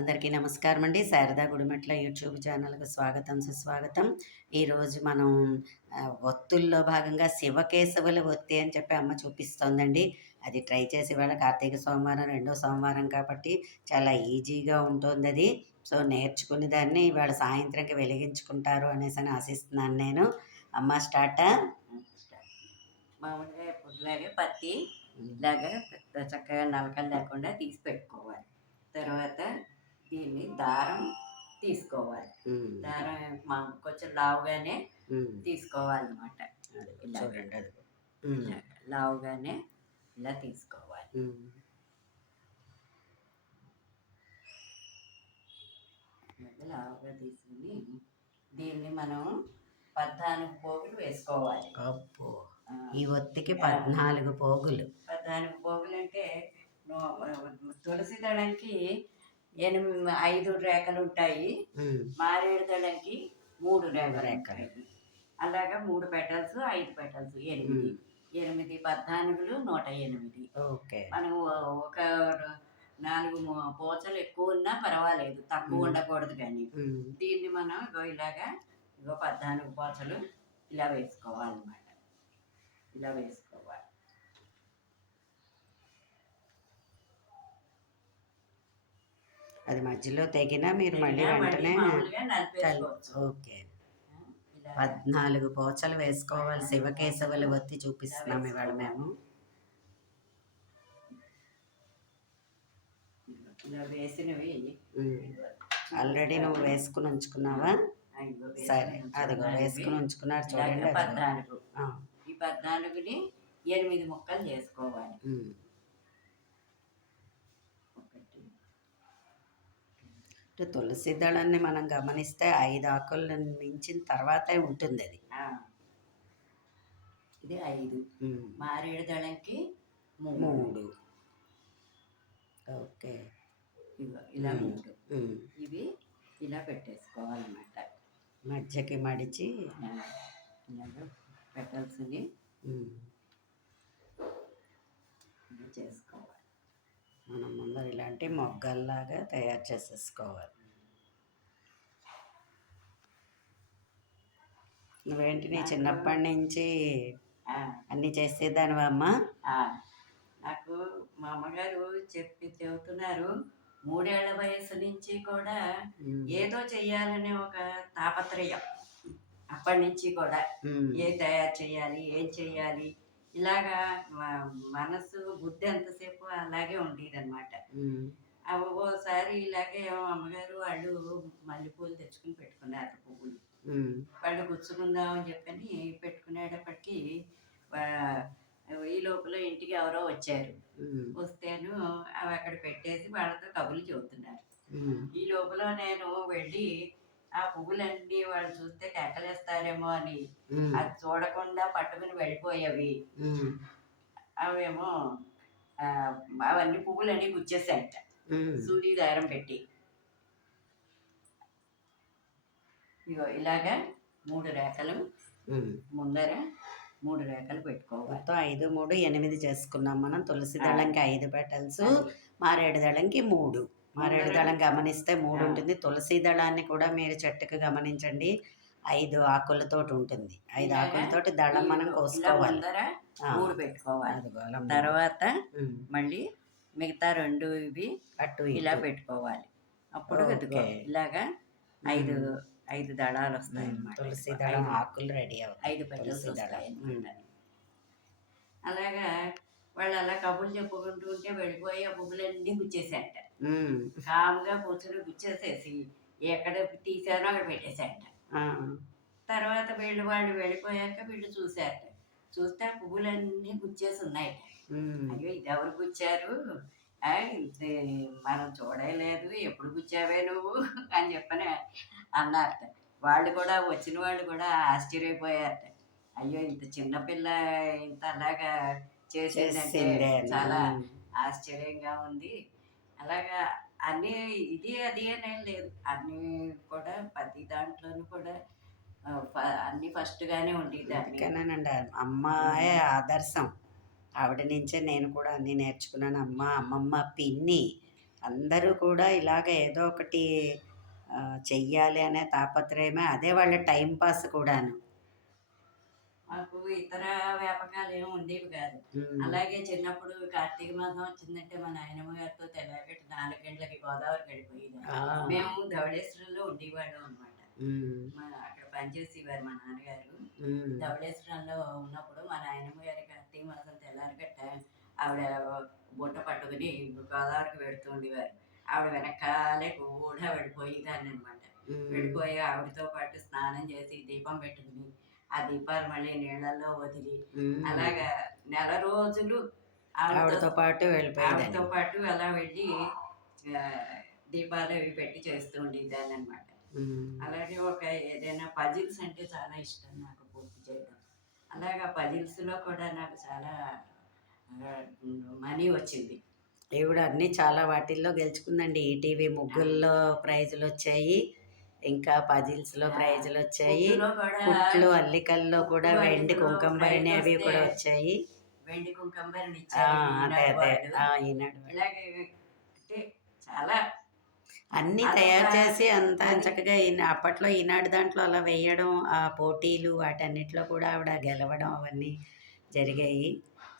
అందరికీ నమస్కారం అండి. శారదా గుడిమెట్ల యూట్యూబ్ ఛానల్‌కి స్వాగతం, సుస్వాగతం. ఈరోజు మనం ఒత్తుల్లో భాగంగా శివకేశవుల ఒత్తి అని చెప్పి అమ్మ చూపిస్తోందండి. అది ట్రై చేసి ఇవాళ కార్తీక సోమవారం, రెండో సోమవారం కాబట్టి చాలా ఈజీగా ఉంటోందది. సో, నేర్చుకుని దాన్ని ఇవాళ సాయంత్రంకి వెలిగించుకుంటారు అనేసని ఆశిస్తున్నాను నేను. అమ్మ స్టార్టా? మామూలుగా ఎప్పుడులాగే పత్తి ఇలాగా చక్కగా నలకలు లేకుండా తీసి పెట్టుకోవాలి. తర్వాత దీన్ని దారం తీసుకోవాలి. దారం కొంచెం లావుగానే తీసుకోవాలన్నమాట. ఇలా చూడండి అది. లావుగానే ఇలా తీసుకోవాలి. లావుగా తీసుకుని దీన్ని మనం 14 పోగులు వేసుకోవాలి. అబ్బో! ఈ ఒత్తికి 14 పోగులు. 14 పోగులు అంటే తులసి దళంకి 5 రేఖలు ఉంటాయి. మారేడు దళంకి 3 రేఖలు. అలాగా 3 పెటల్స్, 5 పెటల్స్, 8. 8 14లు 108. ఓకే. మనం ఒక 4 పోచలు ఎక్కువ ఉన్నా పర్వాలేదు, తక్కువ ఉండకూడదు. కానీ దీన్ని మనం ఇలాగా 14 పోచలు ఇలా వేసుకోవాలన్నమాట. ఇలా వేసుకోవాలి. అది మధ్యలో తెగినా మీరు మళ్ళీ వెంటనే ఓకే. 14 పోచలు వేసుకోవాలి. శివకేశవుల ఒత్తి చూపిస్తున్నాం ఇవాళ మేము. ఇలా వేసినవి ఆల్రెడీ నువ్వు వేసుకుని ఉంచుకున్నావా? సరే, అదిగో వేసుకుని ఉంచుకున్నారు చూడండి. 14. ఈ 14ని 8 ముక్కలు చేసుకోవాలి. తులసి దళాన్ని మనం గమనిస్తే 5 ఆకులను మించిన తర్వాతే ఉంటుంది అది. ఇది 5. మారేడు దళంకి 3. ఓకే. ఇలా 3. ఇవి ఇలా పెట్టేసుకోవాలన్నమాట. మధ్యకి మడిచి ఇలాగ పెటల్స్ని చేసుకోవాలి. మనం ముందర ఇలాంటి మొగ్గల్లాగా తయారు చేసేసుకోవాలి. నువ్వేంటి నీ చిన్నప్పటి నుంచి అన్నీ చేసేదానివా అమ్మ? నాకు మా అమ్మగారు చెబుతున్నారు, 3 ఏళ్ల వయసు నుంచి కూడా ఏదో చెయ్యాలనే ఒక తాపత్రయం. అప్పటి నుంచి కూడా ఏం తయారు చేయాలి, ఏం చెయ్యాలి, ఇలాగా మనసు బుద్ధి ఎంతసేపు అలాగే ఉండేదన్నమాట. ఓసారి ఇలాగే అమ్మగారు వాళ్ళు మల్లెపూలు తెచ్చుకుని పెట్టుకున్నారు, పువ్వులు. వాళ్ళు గుచ్చుకుందామని చెప్పని పెట్టుకునేటప్పటికి ఈ లోపల ఇంటికి ఎవరో వచ్చారు. వస్తేను అవి అక్కడ పెట్టేసి వాళ్ళతో కబుర్లు చెబుతున్నారు. ఈ లోపల నేను వెళ్ళి ఆ పువ్వులన్నీ వాళ్ళు చూస్తే కేకలేస్తారేమో అని అది చూడకుండా పట్టుకుని వెళ్ళిపోయేవి. అవేమో అవన్నీ పువ్వులన్నీ గుచ్చేసాయట సూది దారం పెట్టి. ఇగో ఇలాగా 3 రేఖలు ముందర 3 రేఖలు పెట్టుకోవాలి. మొత్తం 5, 3, 8 చేసుకున్నాం మనం. తులసి దళంకి 5 పెటల్స్, మారేడు దళంకి 3. మారేడు దళం గమనిస్తే 3 ఉంటుంది. తులసి దళాన్ని కూడా మీరు చెట్టుకు గమనించండి, 5 ఆకులతోటి ఉంటుంది. 5 ఆకులతోటి దళం మనం కోసుకోవాలి. 3 పెట్టుకోవాలి. తర్వాత మళ్ళీ మిగతా 2 ఇవి అటు ఇలా పెట్టుకోవాలి. అప్పుడు ఇలాగా 5 దళాలు వస్తాయి. తులసి దళం ఆకులు రెడీ అవుతాయి. 5 పెటల్స్ వస్తాయి. అలాగా వాళ్ళు అలా కబుర్లు చెప్పుకుంటూ ఉంటే వెళ్ళిపోయి ఆ పువ్వులన్నీ గుచ్చేసాట. కామ్గా కూర్చొని గుచ్చేసేసి ఎక్కడ తీసానో అక్కడ పెట్టేశాట. తర్వాత వాళ్ళు వెళ్ళిపోయాక వీళ్ళు చూశారట. చూస్తే ఆ పువ్వులన్నీ గుచ్చేసి ఉన్నాయట. అయ్యో, ఇది ఎవరు గుచ్చారు, మనం చూడలేదు, ఎప్పుడు గుచ్చావే నువ్వు అని చెప్పని అన్నారట. వాళ్ళు కూడా వచ్చిన వాళ్ళు కూడా ఆశ్చర్యపోయారట. అయ్యో, ఇంత చిన్నపిల్ల ఇంత అలాగా చేసిందంటే చాలా ఆశ్చర్యంగా ఉంది. అలాగా అన్నీ ఇది అది అనే లేదు, అన్నీ కూడా ప్రతి దాంట్లోనూ కూడా అన్నీ ఫస్ట్గానే ఉండేది. అందుకేనండి అమ్మాయే ఆదర్శం. ఆవిడ నుంచే నేను కూడా అన్నీ నేర్చుకున్నాను. అమ్మ, అమ్మమ్మ, పిన్ని అందరూ కూడా ఇలాగ ఏదో ఒకటి చెయ్యాలి అనే తాపత్రయమే. అదే వాళ్ళ టైం పాస్ కూడాను. మాకు ఇతర వ్యాపకాలు ఏమి ఉండేవి కాదు. హ్మ్. అలాగే చిన్నప్పుడు కార్తీక మాసం వచ్చిందంటే మా నాయనమ్మ గారితో తెల్లారగట్ట 4 గంటలకి గోదావరికి వెళ్ళిపోయేదాన్ని. ఆ! మేము ధవళేశ్వరంలో ఉండేవాళ్ళం అనమాట. హ్మ్. అక్కడ పనిచేసేవారు మా నాన్నగారు. హ్మ్. ధవళేశ్వరంలో ఉన్నప్పుడు మా నాయనమ్మ గారి కార్తీక మాసం తెల్లారగట్ట ఆవిడ బుట్ట పట్టుకుని గోదావరికి వెడుతూ ఉండేవారు. ఆవిడ వెనకాలే కూడా వెళ్ళిపోయేదాన్ననమాట. హ్మ్. వెళ్ళిపోయి ఆవిడతో పాటు స్నానం చేసి దీపం పెట్టుకుని, ఆ దీపాలు మళ్ళీ నీళ్ళల్లో వదిలి, హ్మ్. అలాగా నెల రోజులు ఆవిడతో పాటు వెళ్ళిపోయేదాన్ని. ఆవిడతో పాటు అలా వెళ్ళి దీపాలు అవి పెట్టి చేస్తూ ఉండేదాన్ననమాట. హ్మ్. అలాగే ఏదైనా పజిల్స్ అంటే చాలా ఇష్టం నాకు పూర్తి చేయడం. అలాగా పజిల్స్‌లో కూడా నాకు చాలా మనీ వచ్చింది. ఈవిడ అన్నీ చాలా వాటిల్లో గెలుచుకుందండి. ఈటీవీ ఆ! ముగ్గుల్లో ప్రైజులొచ్చాయి. ఇంకా పజిల్స్‌లో ఆ! ప్రైజులొచ్చాయి. కుట్టులో కూడా కుట్లు, అల్లికల్లో కూడా కుట్టు వెండి అల్లికలో కుంకంబరిని అవి ప్రైజొస్తే కూడా వచ్చాయి. వెండి ఆ! కుంకంబరినిచ్చారు అదే. ఈనాడు అదే. వాళ్ళు. ఆ! ఈనాడు వాళ్ళు. ఇలాగే అంటే చాలా అన్నీ అదొక తయారు చేసి అంతా అది చక్కగా అప్పట్లో ఈనాడు దాంట్లో అలా వేయడం, ఆ పోటీలు వాటన్నిటిలో కూడా ఆవిడ గెలవడం అవన్నీ జరిగాయి.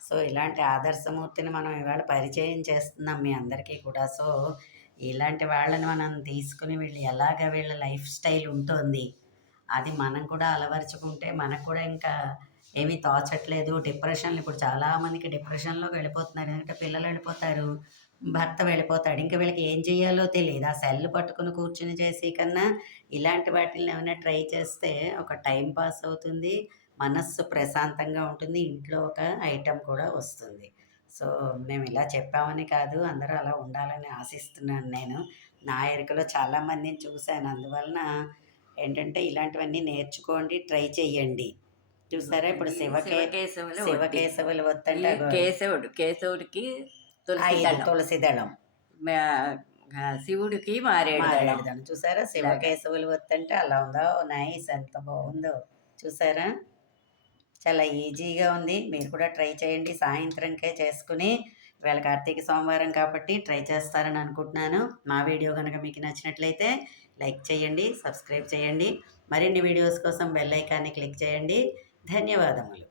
సో, ఇలాంటి ఆదర్శమూర్తిని మనం ఇవాళ పరిచయం చేస్తున్నాం మీ అందరికీ కూడా. సో, ఇలాంటి వాళ్ళని మనం తీసుకొని వీళ్ళు ఎలాగ వీళ్ళ లైఫ్ స్టైల్ ఉంటోంది, అది మనం కూడా అలవరుచుకుంటే మనకు కూడా ఇంకా ఏమీ తోచట్లేదు. డిప్రెషన్‌లు ఇప్పుడు చాలామందికి డిప్రెషన్‌లోకి వెళ్ళిపోతున్నారు. ఎందుకంటే పిల్లలు వెళ్ళిపోతారు. భర్త వెళ్ళిపోతాడు. ఇంక వీళ్ళకి ఏం చేయాలో తెలీదు. ఆ సెల్ పట్టుకొని కూర్చొని చేసే కన్నా, ఇలాంటి వాటిల్ని ఏమైనా ట్రై చేస్తే ఒక టైం పాస్ అవుతుంది. మనస్సు ప్రశాంతంగా ఉంటుంది. ఇంట్లో ఒక ఐటెమ్ కూడా వస్తుంది. సో, మేము ఇలా చెప్పామని కాదు, అందరూ అలా ఉండాలని ఆశిస్తున్నాను నేను. నా ఎరుకలో చాలామందిని చూశాను. అందువలన ఏంటంటే, ఇలాంటివన్నీ నేర్చుకోండి, ట్రై చేయండి. ఇదిగో చూసారా ఇప్పుడు ఇది శివకేశవుల ఒత్తి. శివకేశవుల ఈ ఒత్తంటే అగో కేశవుడికి తులసి 5 దళం. తులసి దళం. మ శివుడికి మారేడు దళం. మారేడుదనం. చూసారా? ఇలాగ. శివకేశవులు ఒత్తంటే అలా ఉందా? ఓహ్! నైస్ ఎంత బావుందో. చూసారా? చాలా ఈజీగా ఉంది. మీరు కూడా ట్రై చేయండి. సాయంత్రంకే చేసుకొని ఇవాళ కార్తీక సోమవారం కాబట్టి ట్రై చేస్తారని అనుకుంటున్నాను. మా వీడియో గనక మీకు నచ్చినట్లయితే లైక్ చేయండి, సబ్స్క్రైబ్ చేయండి. మరిన్ని వీడియోస్ కోసం బెల్ ఐకాన్‌ని క్లిక్ చేయండి. ధన్యవాదములు.